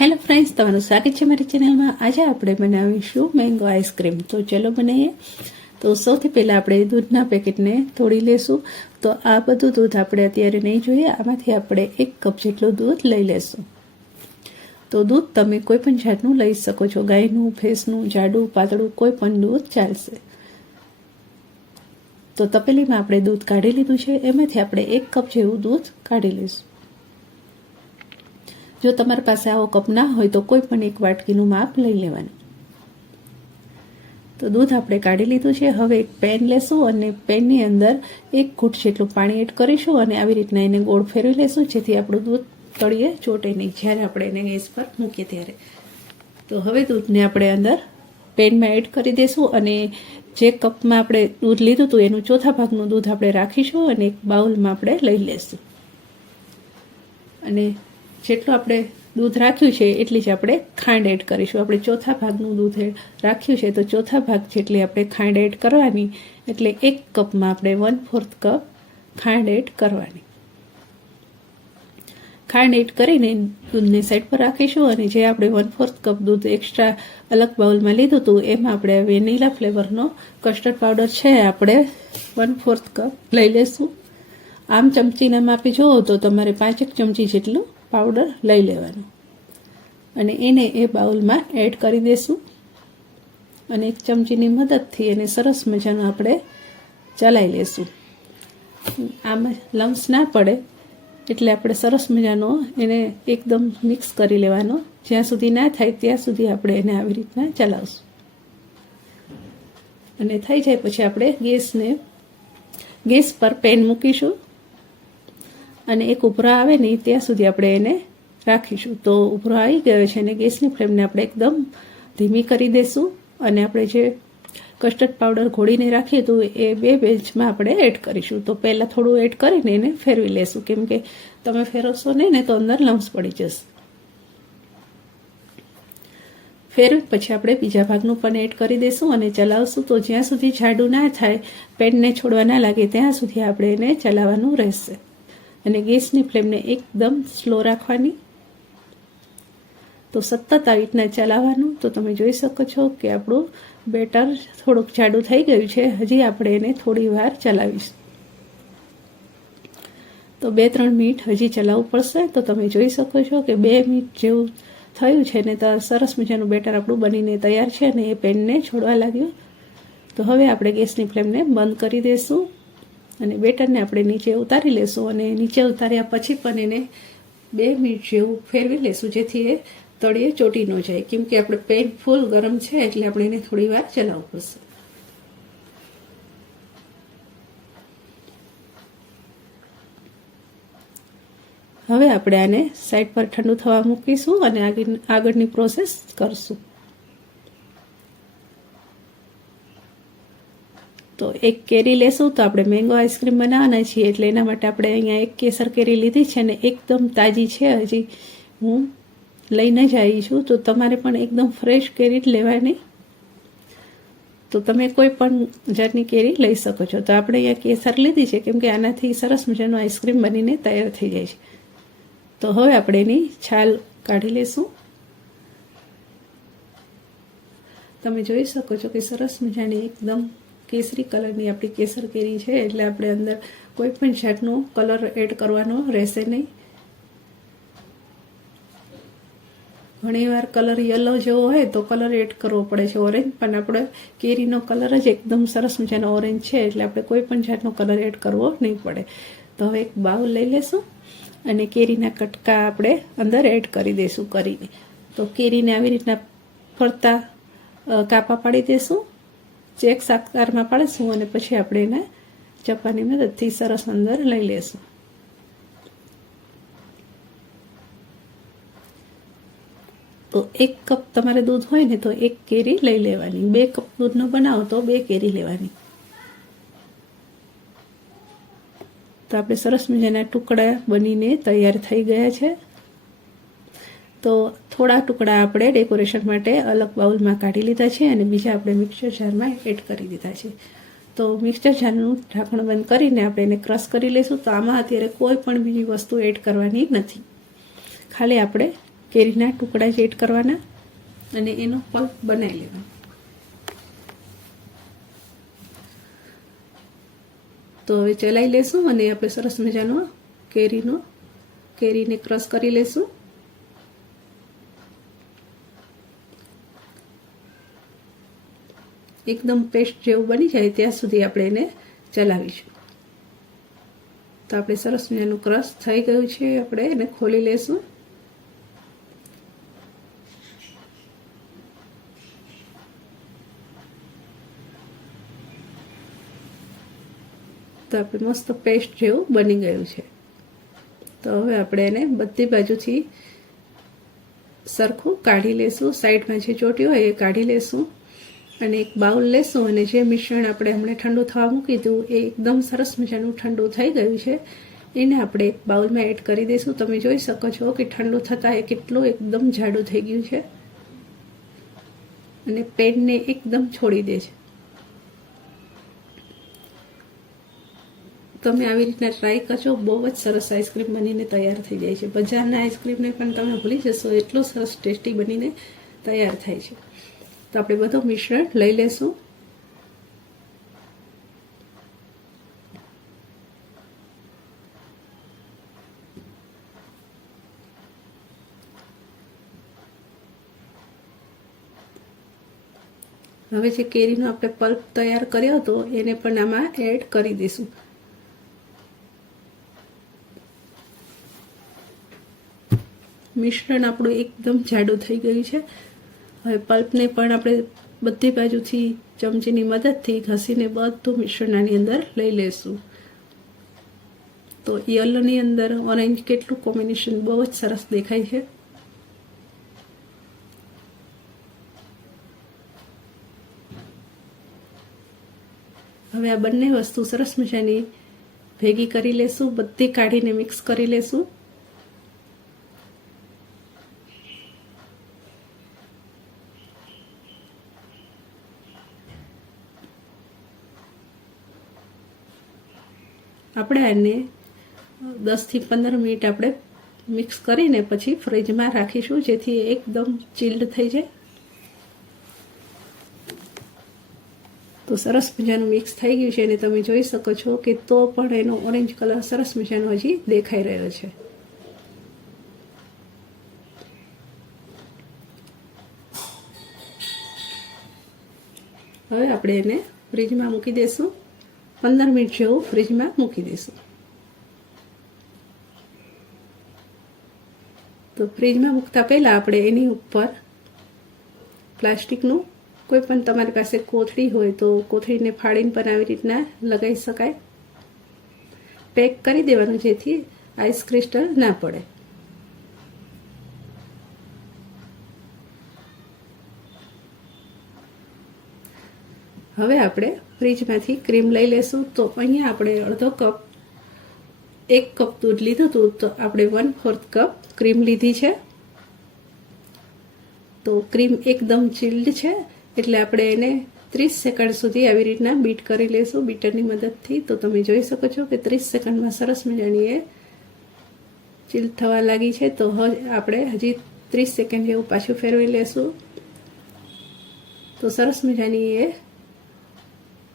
Hello friends, તમારું સ્વાગત છે મારી ચેનલમાં. આજે આપણે બનાવીશું મેંગો આઈસ્ક્રીમ. તો ચલો બનાવીએ. તો સૌથી પહેલાં આપણે દૂધના પેકેટને તોડી લેશું. તો આ બધું દૂધ આપણે અત્યારે નહીં જોઈએ. આમાંથી આપણે 1 કપ જેટલું દૂધ લઈ લેશું. તો દૂધ તમે કોઈ પણ જાતનું લઈ શકો છો. ગાયનું, ભેંસનું, જાડું, પાતળું કોઈ પણ દૂધ ચાલશે. તો તપેલીમાં આપણે દૂધ કાઢી લીધું છે. એમાંથી આપણે 1 કપ જેવું દૂધ કાઢી લઈશું. જો તમારી પાસે આવો કપ ના હોય તો કોઈ પણ 1 વાટકીનું માપ લઈ લેવાનું. તો દૂધ આપણે કાઢી લીધું છે. હવે એક પેન લેશું અને પેનની અંદર 1 ઘૂંટ જેટલું પાણી એડ કરીશું અને આવી રીતના એને ગોળ ફેરવી લેશું, જેથી આપણું દૂધ તળીએ ચોટે નહીં જ્યારે આપણે એને ગેસ પર મૂકીએ ત્યારે. તો હવે દૂધને આપણે અંદર પેનમાં એડ કરી દઈશું અને જે કપમાં આપણે દૂધ લીધું હતું એનું ચોથા ભાગનું દૂધ આપણે રાખીશું અને એક બાઉલમાં આપણે લઈ લઈશું. અને જેટલું આપણે દૂધ રાખ્યું છે એટલી જ આપણે ખાંડ એડ કરીશું. આપણે ચોથા ભાગનું દૂધ રાખ્યું છે તો ચોથા ભાગ જેટલી આપણે ખાંડ એડ કરવાની, એટલે 1 કપમાં આપણે 1/4 કપ ખાંડ એડ કરવાની. ખાંડ એડ કરીને દૂધને સાઈડ પર રાખીશું અને જે આપણે 1/4 કપ દૂધ એક્સ્ટ્રા અલગ બાઉલમાં લીધું હતું એમાં આપણે વેનીલા ફ્લેવરનો કસ્ટર્ડ પાવડર છે આપણે 1/4 કપ લઈ લેશું. આમ ચમચીના માપે જોવો તો તમારે 5 ચમચી જેટલું પાવડર લઈ લેવાનું અને એને એ બાઉલમાં એડ કરી દઈશું અને 1 ચમચીની મદદથી એને સરસ મજાનું આપણે ચલાવી લેશું. આમાં લમ્સ ના પડે એટલે આપણે સરસ મજાનો એને એકદમ મિક્સ કરી લેવાનો. જ્યાં સુધી ના થાય ત્યાં સુધી આપણે એને આવી રીતના ચલાવશું અને થઈ જાય પછી આપણે ગેસ પર પેન મૂકીશું અને એક ઉભરો આવે નહીં ત્યાં સુધી આપણે એને રાખીશું. તો ઉભરો આવી ગયો છે અને ગેસની ફ્લેમને આપણે એકદમ ધીમી કરી દઈશું અને આપણે જે કસ્ટર્ડ પાવડર ઘોળીને રાખીએ તો એ 2 બેચમાં આપણે એડ કરીશું. તો પહેલાં થોડું એડ કરીને એને ફેરવી લેશું, કેમ કે તમે ફેરવશો નહીં ને તો અંદર લમ્સ પડી જશે. ફેરવી પછી આપણે બીજા ભાગનું પણ એડ કરી દઈશું અને ચલાવશું. તો જ્યાં સુધી જાડું ના થાય, પેનને છોડવા ના લાગે ત્યાં સુધી આપણે એને ચલાવવાનું રહેશે અને ગેસની ફ્લેમને એકદમ સ્લો રાખવાની. તો સતત આવી રીતના ચલાવવાનું. તો તમે જોઈ શકો છો કે આપણું બેટર થોડુંક જાડું થઈ ગયું છે. હજી આપણે એને થોડી વાર ચલાવીશું. તો 2-3 મિનિટ હજી ચલાવવું પડશે. તો તમે જોઈ શકો છો કે 2 મિનિટ જેવું થયું છે ને તો સરસ મજાનું બેટર આપણું બનીને તૈયાર છે અને એ પેનને છોડવા લાગ્યું. તો હવે આપણે ગેસની ફ્લેમને બંધ કરી દઈશું અને બેટરને આપણે નીચે ઉતારી લેશું અને નીચે ઉતાર્યા પછી પણ એને 2 મિનિટ જેવું ફેરવી લેશું, જેથી એ તળિયે ચોટી ન જાય, કેમ કે આપણે પેન ફૂલ ગરમ છે એટલે આપણે એને થોડી વાર ચલાવવું પડશે. હવે આપણે આને સાઈડ પર ઠંડુ થવા મૂકીશું અને આગળની પ્રોસેસ કરશું. તો 1 કેરી લેશું. તો આપણે મેંગો આઈસ્ક્રીમ બનાવવાના છીએ એટલે એના માટે આપણે અહીંયા 1 કેસર કેરી લીધી છે અને એકદમ તાજી છે. હજી હું લઈને જ આવી છું. તો તમારે પણ એકદમ ફ્રેશ કેરી જ લેવાની. તો તમે કોઈ પણ જાતની કેરી લઈ શકો છો. તો આપણે અહીંયા કેસર લીધી છે કેમ કે આનાથી સરસ મજાનું આઈસ્ક્રીમ બનીને તૈયાર થઈ જાય છે. તો હવે આપણે એની છાલ કાઢી લેશું. તમે જોઈ શકો છો કે સરસ મજાની એકદમ કેસરી કલરની આપણી કેસર કેરી છે એટલે આપણે અંદર કોઈ પણ જાતનો કલર એડ કરવાનો રહેશે નહીં. ઘણીવાર કલર યલો જેવો હોય તો કલર એડ કરવો પડે છે, ઓરેન્જ, પણ આપણે કેરીનો કલર જ એકદમ સરસ મજાનો ઓરેન્જ છે એટલે આપણે કોઈ પણ જાતનો કલર એડ કરવો નહીં પડે. તો હવે એક બાઉલ લઈ લેશું અને કેરીના કટકા આપણે અંદર એડ કરી દઈશું કરીને. તો કેરીને આવી રીતના ફરતા કાપા પાડી દઈશું. ચેક આકારમાં પાડીશું અને પછી આપણે એને ચપ્પાની મદદથી સરસ અંદર લઈ લેશું. તો 1 કપ તમારે દૂધ હોય ને તો 1 કેરી લઈ લેવાની. 2 કપ દૂધનો બનાવો તો 2 કેરી લેવાની. તો આપણે સરસ મજાના ટુકડા બનીને તૈયાર થઈ ગયા છે. તો થોડા ટુકડા આપણે ડેકોરેશન માટે અલગ બાઉલમાં કાઢી લીધા છે અને બીજા આપણે મિક્સર જારમાં એડ કરી દીધા છે. તો મિક્સર જારનું ઢાંકણ બંધ કરીને આપણે એને ક્રશ કરી લઈશું. તો આમાં અત્યારે કોઈ પણ બીજી વસ્તુ એડ કરવાની નથી, ખાલી આપણે કેરીના ટુકડા જ એડ કરવાના અને એનો પલ્પ બનાવી લેવાનો. તો હવે ચલાવી લેશું અને આપણે સરસ મજાનો કેરીને ક્રશ કરી લેશું. એકદમ પેસ્ટ જેવું બની જાય ત્યાં સુધી આપણે એને ચલાવીશું. તો આપણે સરસ મજાનું ક્રશ થઈ ગયું છે. આપણે એને ખોલી લેશું. તો આપણે મસ્ત પેસ્ટ જેવું બની ગયું છે. તો હવે આપણે એને બધી બાજુથી સરખું કાઢી લેશું. સાઈડમાં જે ચોટી હોય એ કાઢી લેશું અને એક બાઉલ લેશું અને જે મિશ્રણ આપણે હમણાં ઠંડુ થવા મૂકી હતું એ એકદમ સરસ મજાનું ઠંડુ થઈ ગયું છે. એને આપણે એક બાઉલમાં એડ કરી દઈશું. તમે જોઈ શકો છો કે ઠંડુ થતાં એ કેટલું એકદમ જાડું થઈ ગયું છે અને પેનને એકદમ છોડી દે છે. તમે આવી રીતના ટ્રાય કરજો. બહુ જ સરસ આઈસ્ક્રીમ બનીને તૈયાર થઈ જાય છે. બજારના આઈસ્ક્રીમને પણ તમે ભૂલી જશો એટલો સરસ ટેસ્ટી બનીને તૈયાર થાય છે. તો આપણે બધું મિશ્રણ લઈ લેશું. હવે જે કેરીનો આપણે પલ્પ તૈયાર કર્યો હતો એને પણ આમાં એડ કરી દઈશું. મિશ્રણ આપણું એકદમ જાડું થઈ ગયું છે. હવે પલ્પને પણ આપણે બધી બાજુથી ચમચીની મદદથી ઘસીને બધું મિશ્રણ આની અંદર લઈ લેશું. તો યલોની અંદર ઓરેન્જ કેટલું કોમ્બિનેશન બહુ જ સરસ દેખાય છે. હવે આ બંને વસ્તુ સરસ મજાની ભેગી કરી લેશું. બધી કાઢીને મિક્સ કરી લેશું. આપણે આને 10 થી 15 મિનિટ આપણે મિક્સ કરીને પછી ફ્રીજમાં રાખીશું જેથી એકદમ ચિલ્ડ થઈ જાય. તો સરસ મજાનું મિક્સ થઈ ગયું છે અને તમે જોઈ શકો છો કે તો પણ એનો ઓરેન્જ કલર સરસ મજાનો હજી દેખાઈ રહ્યો છે. હવે આપણે એને ફ્રીજમાં મૂકી દઈશું. 15 મિનિટ જેવું ફ્રીજમાં મૂકી દઈશું. તો ફ્રીજમાં મૂકતા પહેલાં આપણે એની ઉપર પ્લાસ્ટિકનું કોઈ પણ તમારી પાસે કોથળી હોય તો કોથળીને ફાડીને પણ આવી રીતના લગાવી શકાય. પેક કરી દેવાનું જેથી આઈસ ક્રિસ્ટલ ના પડે. હવે આપણે ફ્રીજમાંથી ક્રીમ લઈ લેશું. તો અહીંયા આપણે અડધો કપ 1 કપ દૂધ લીધું હતું તો આપણે 1/4 કપ ક્રીમ લીધી છે. તો ક્રીમ એકદમ ચિલ્ડ છે એટલે આપણે એને 30 સેકન્ડ સુધી આવી રીતના બીટ કરી લેશું બીટરની મદદથી. તો તમે જોઈ શકો છો કે 30 સેકન્ડમાં સરસ મજાની એ ચિલ્ડ થવા લાગી છે. તો આપણે હજી 30 સેકન્ડ જેવું પાછું ફેરવી લેશું. તો સરસ મજાની એ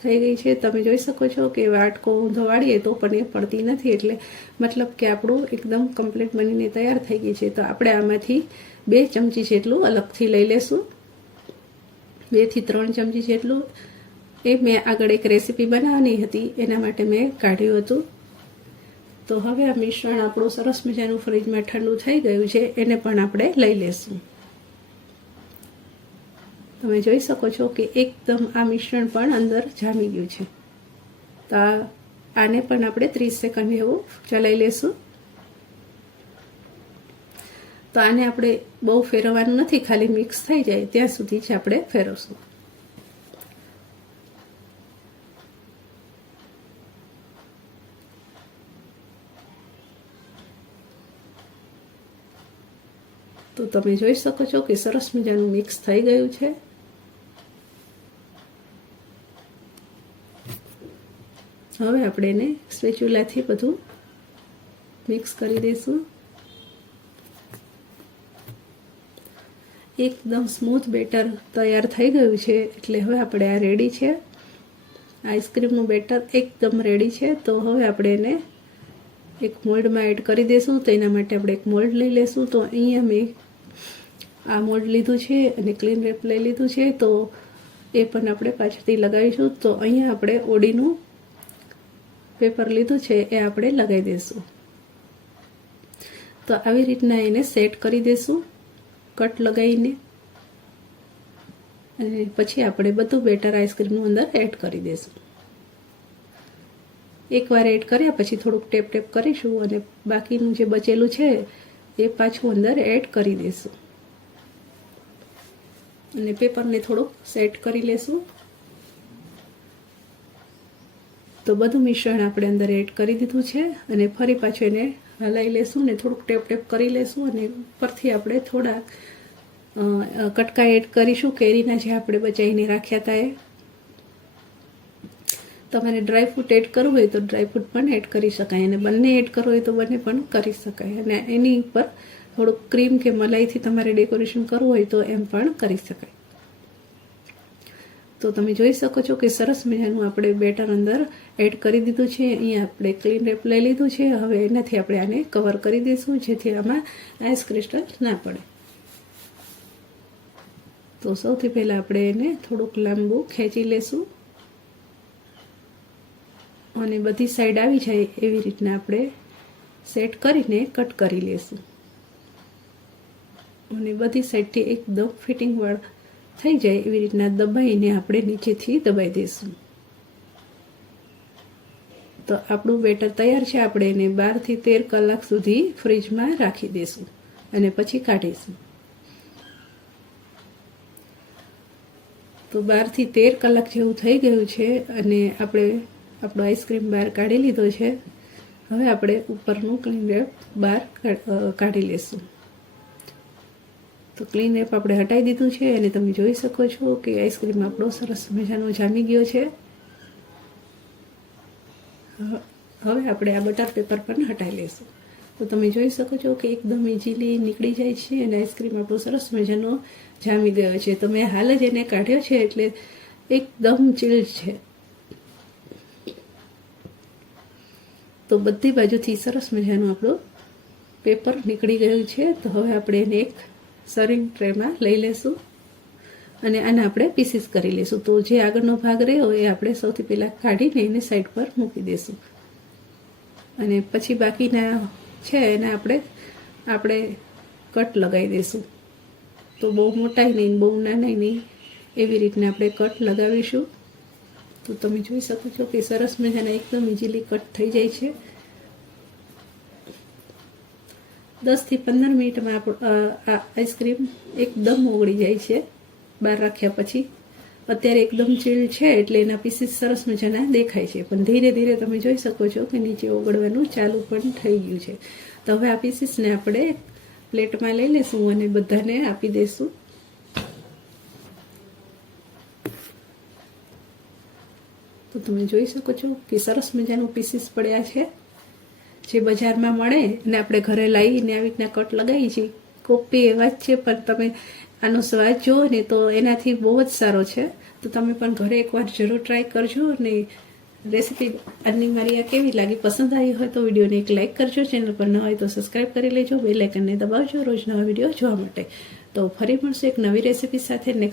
થઈ ગઈ છે. તમે જોઈ શકો છો કે વાટકો ઊંધો વાળીએ તો પણ એ પડતી નથી એટલે મતલબ કે આપણું એકદમ કમ્પ્લીટ બનીને તૈયાર થઈ ગઈ છે. તો આપણે આમાંથી 2 ચમચી જેટલું અલગથી લઈ લેશું. 2 થી 3 ચમચી જેટલું એ મેં આગળ એક રેસીપી બનાવવાની હતી એના માટે મેં કાઢ્યું હતું. તો હવે આ મિશ્રણ આપણું સરસ મજાનું ફ્રીજમાં ઠંડુ થઈ ગયું છે એને પણ આપણે લઈ લેશું. તમે જોઈ શકો છો કે એકદમ આ મિશ્રણ પણ અંદર જામી ગયું છે. તો આને પણ આપણે 30 સેકન્ડ જેવું ચલાવી લેશું. તો આને આપણે બહુ ફેરવવાનું નથી, ખાલી મિક્સ થઈ જાય ત્યાં સુધી જ આપણે ફેરવશું. તો તમે જોઈ શકો છો કે સરસ મજાનું મિક્સ થઈ ગયું છે. હવે આપણે એને સ્પેચ્યુલાથી બધું મિક્સ કરી દઈશું. એકદમ સ્મૂથ બેટર તૈયાર થઈ ગયું છે. એટલે હવે આપણે આ રેડી છે, આઈસ્ક્રીમનું બેટર એકદમ રેડી છે. તો હવે આપણે એને એક મોલ્ડમાં એડ કરી દઈશું. તો એના માટે આપણે એક મોલ્ડ લઈ લઈશું. તો અહીંયા મેં આ મોલ્ડ લીધું છે અને ક્લીન રેપ લઈ લીધું છે. તો એ પણ આપણે પાછળથી લગાવીશું. તો અહીંયા આપણે ઓડીનું પેપર લીધું છે એ આપણે લગાવી દઈશું. તો આવી રીતના એને સેટ કરી દઈશું કટ લગાવીને. અને પછી આપણે બધું બેટર આઈસ્ક્રીમનું અંદર એડ કરી દઈશું. એકવાર એડ કર્યા પછી થોડુંક ટેપ ટેપ કરીશું અને બાકીનું જે બચેલું છે એ પાછું અંદર એડ કરી દઈશું. અને પેપરને થોડુંક સેટ કરી લેશું. તો બધું મિશ્રણ આપણે અંદર એડ કરી દીધું છે અને ફરી પાછું એને હલાવી લેશું ને થોડુંક ટેપ ટેપ કરી લેશું. અને ઉપરથી આપણે થોડા કટકા એડ કરીશું કેરીના, જે આપણે બચાવીને રાખ્યા હતા એ. તમારે ડ્રાયફ્રૂટ એડ કરવું હોય તો ડ્રાયફ્રૂટ પણ એડ કરી શકાય, અને બંને એડ કરવું હોય તો બંને પણ કરી શકાય. અને એની ઉપર થોડુંક ક્રીમ કે મલાઈથી તમારે ડેકોરેશન કરવું હોય તો એમ પણ કરી શકાય. તો તમે જોઈ શકો છો કે સરસ મજાનું આપણે બેટર અંદર એડ કરી દીધું છે. અહીંયા આપણે ક્લીન રેપ લઈ લીધું છે. હવે એનાથી આપણે આને કવર કરી દઈશું જેથી આમાં આઈસ ક્રિસ્ટલ ના પડે. તો સૌથી પહેલાં આપણે એને થોડુંક લાંબુ ખેંચી લેશું અને બધી સાઈડ આવી જાય એવી રીતના આપણે સેટ કરીને કટ કરી લેશું. અને બધી સાઈડથી એકદમ ફિટિંગવાળું થઈ જાય એવી રીતના દબાઈને આપણે નીચેથી દબાઈ દઈશું. તો આપણું બેટર તૈયાર છે. આપણે એને 12 થી 13 કલાક સુધી ફ્રીજમાં રાખી દઈશું અને પછી કાઢીશું. તો 12 થી 13 કલાક જેવું થઈ ગયું છે અને આપણે આપણો આઈસ્ક્રીમ બહાર કાઢી લીધો છે. હવે આપણે ઉપરનું ક્લીન રેપ બહાર કાઢી લેશું. તો ક્લીન રેપ આપણે હટાવી દીધું છે અને તમે જોઈ શકો છો કે આઈસ્ક્રીમ આપણો સરસ મજાનો જામી ગયો છે. હવે આપણે આ બટર પેપર પણ હટાવી લઈશું. તો તમે જોઈ શકો છો કે એકદમ ઇઝીલી નીકળી જાય છે અને આઈસ્ક્રીમ આપણો સરસ મજાનો જામી ગયો છે. તો મેં હાલ જ એને કાઢ્યો છે એટલે એકદમ ચીલ્ડ છે. તો બધી બાજુથી સરસ મજાનું આપણું પેપર નીકળી ગયું છે. તો હવે આપણે એને એક સર્વિંગ ટ્રેમાં લઈ લેશું અને આને આપણે પીસીસ કરી લઈશું. તો જે આગળનો ભાગ રહ્યો એ આપણે સૌથી પહેલાં કાઢીને એને સાઈડ પર મૂકી દઈશું અને પછી બાકીના છે એને આપણે કટ લગાવી દઈશું. તો બહુ મોટાઈ નહીં બહુ નાનાઈ નહીં એવી રીતના આપણે કટ લગાવીશું. તો તમે જોઈ શકો છો કે સરસ મજાના એકદમ ઇઝીલી કટ થઈ જાય છે. 10 થી 15 મિનિટમાં આ આઈસ્ક્રીમ એકદમ ઓગળી જાય છે બહાર રાખ્યા પછી. અત્યારે એકદમ ચીલ છે એટલે એના પીસીસ સરસ મજાના દેખાય છે, પણ ધીરે ધીરે તમે જોઈ શકો છો કે નીચે ઓગળવાનું ચાલુ પણ થઈ ગયું છે. તો હવે આ પીસીસને આપણે પ્લેટમાં લઈ લેશું અને બધાને આપી દઈશું. તો તમે જોઈ શકો છો કે સરસ મજાનું પીસીસ પડ્યા છે જે બજારમાં મળે અને આપણે ઘરે લાવીને આવી રીતના કટ લગાવી છે. કોપી એવા જ છે, પણ તમે આનો સ્વાદ જુઓ ને તો એનાથી બહુ જ સારો છે. તો તમે પણ ઘરે એકવાર જરૂર ટ્રાય કરજો. અને રેસીપી આજની મારી આ કેવી લાગી, પસંદ આવી હોય તો વિડીયોને એક લાઇક કરજો. ચેનલ પર ન હોય તો સબસ્ક્રાઈબ કરી લેજો. બેલ આઇકનને દબાવજો રોજ નવા વિડીયો જોવા માટે. તો ફરી મળશું એક નવી રેસીપી સાથે નેક્સ્ટ